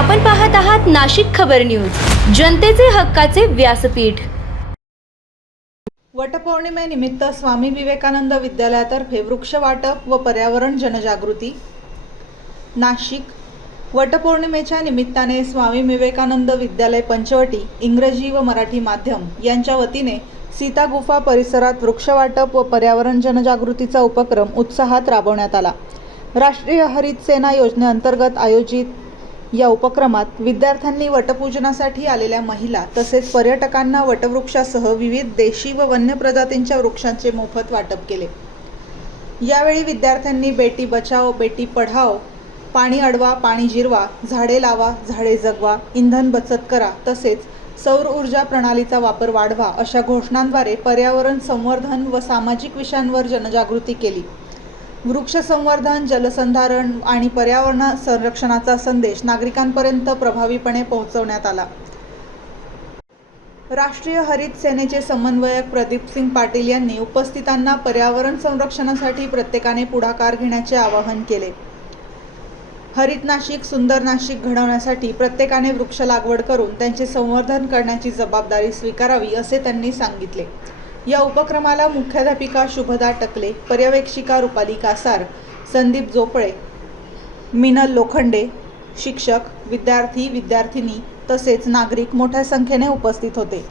आपण पाहत आहात नाशिक खबर न्यूज, जनतेचे हक्काचे व्यासपीठ। वटपौर्णिमेनिमित्त स्वामी विवेकानंद विद्यालयातर्फे वृक्ष वाटप व पर्यावरण जनजागृती। नाशिक वटपौर्णिमेच्या निमित्ताने स्वामी विवेकानंद विद्यालय पंचवटी इंग्रजी व मराठी माध्यम यांच्या वतीने सीता गुफा परिसरात वृक्ष वाटप व पर्यावरण जनजागृतीचा उपक्रम उत्साहात राबवण्यात आला। राष्ट्रीय हरित सेना योजनेअंतर्गत आयोजित या उपक्रमात विद्यार्थ्यांनी वटपूजनासाठी आलेल्या महिला तसेच पर्यटकांना वटवृक्षासह विविध देशी व वन्य प्रजातींच्या वृक्षांचे मोफत वाटप केले। यावेळी विद्यार्थ्यांनी बेटी बचाओ बेटी पढाओ, पाणी अडवा पाणी जिरवा, झाडे लावा झाडे जगवा, इंधन बचत करा तसेच सौर ऊर्जा प्रणालीचा वापर वाढवा अशा घोषणांद्वारे पर्यावरण संवर्धन व सामाजिक विषयांवर जनजागृती केली। वृक्ष संवर्धन, जलसंधारण आणि पर्यावरण संरक्षणाचा संदेश नागरिकांपर्यंत प्रभावीपणे पोहोचवण्यात आला। राष्ट्रीय हरित सेनेचे समन्वयक प्रदीपसिंग पाटील यांनी उपस्थितांना पर्यावरण संरक्षणासाठी प्रत्येकाने पुढाकार घेण्याचे आवाहन केले। हरित नाशिक, सुंदर नाशिक घडवण्यासाठी प्रत्येकाने वृक्ष लागवड करून त्यांचे संवर्धन करण्याची जबाबदारी स्वीकारावी असे त्यांनी सांगितले। या उपक्रमाला मुख्याध्यापिका शुभदा टकले, पर्यवेक्षिका रुपाली कासार, संदीप जोपळे, मिनल लोखंडे, शिक्षक, विद्यार्थी, विद्यार्थिनी तसेच नागरिक मोठ्या संख्येने उपस्थित होते।